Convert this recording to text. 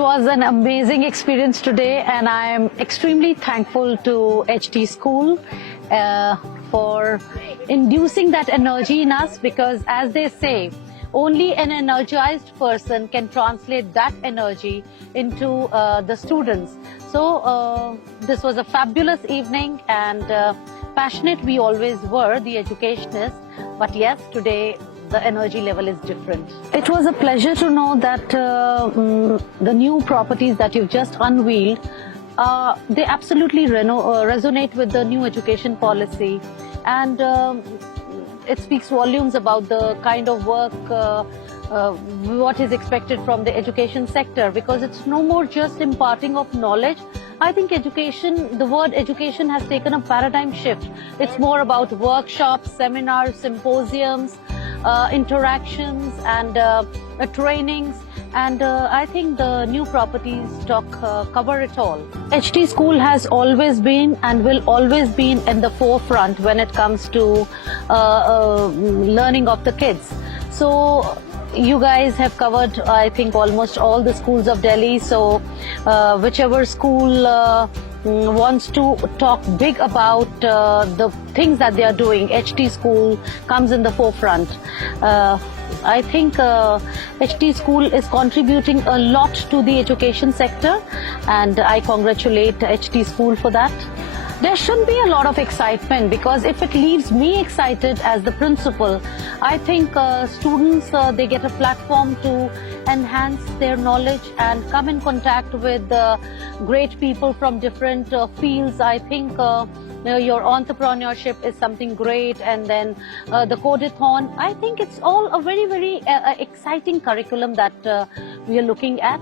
was an amazing experience today, and I am extremely thankful to HT School for inducing that energy in us, because as they say, only an energized person can translate that energy into the students. So this was a fabulous evening, and passionate we always were, the educationists, but yes, today the energy level is different. It was a pleasure to know that the new properties that you've just unveiled, they absolutely resonate with the new education policy, and it speaks volumes about the kind of work what is expected from the education sector, because it's no more just imparting of knowledge. I think education, the word education has taken a paradigm shift. It's more about workshops, seminars, symposiums, interactions and trainings, and I think the new properties talk cover it all. HT School has always been and will always be in the forefront when it comes to learning of the kids. So you guys have covered, I think, almost all the schools of Delhi. So whichever school wants to talk big about the things that they are doing, HT School comes in the forefront. I think HT School is contributing a lot to the education sector, and I congratulate HT School for that. There should be a lot of excitement, because if it leaves me excited as the principal, I think students, they get a platform to enhance their knowledge and come in contact with great people from different fields. I think your entrepreneurship is something great, and then the Codeathon, I think it's all a very, very exciting curriculum that we are looking at.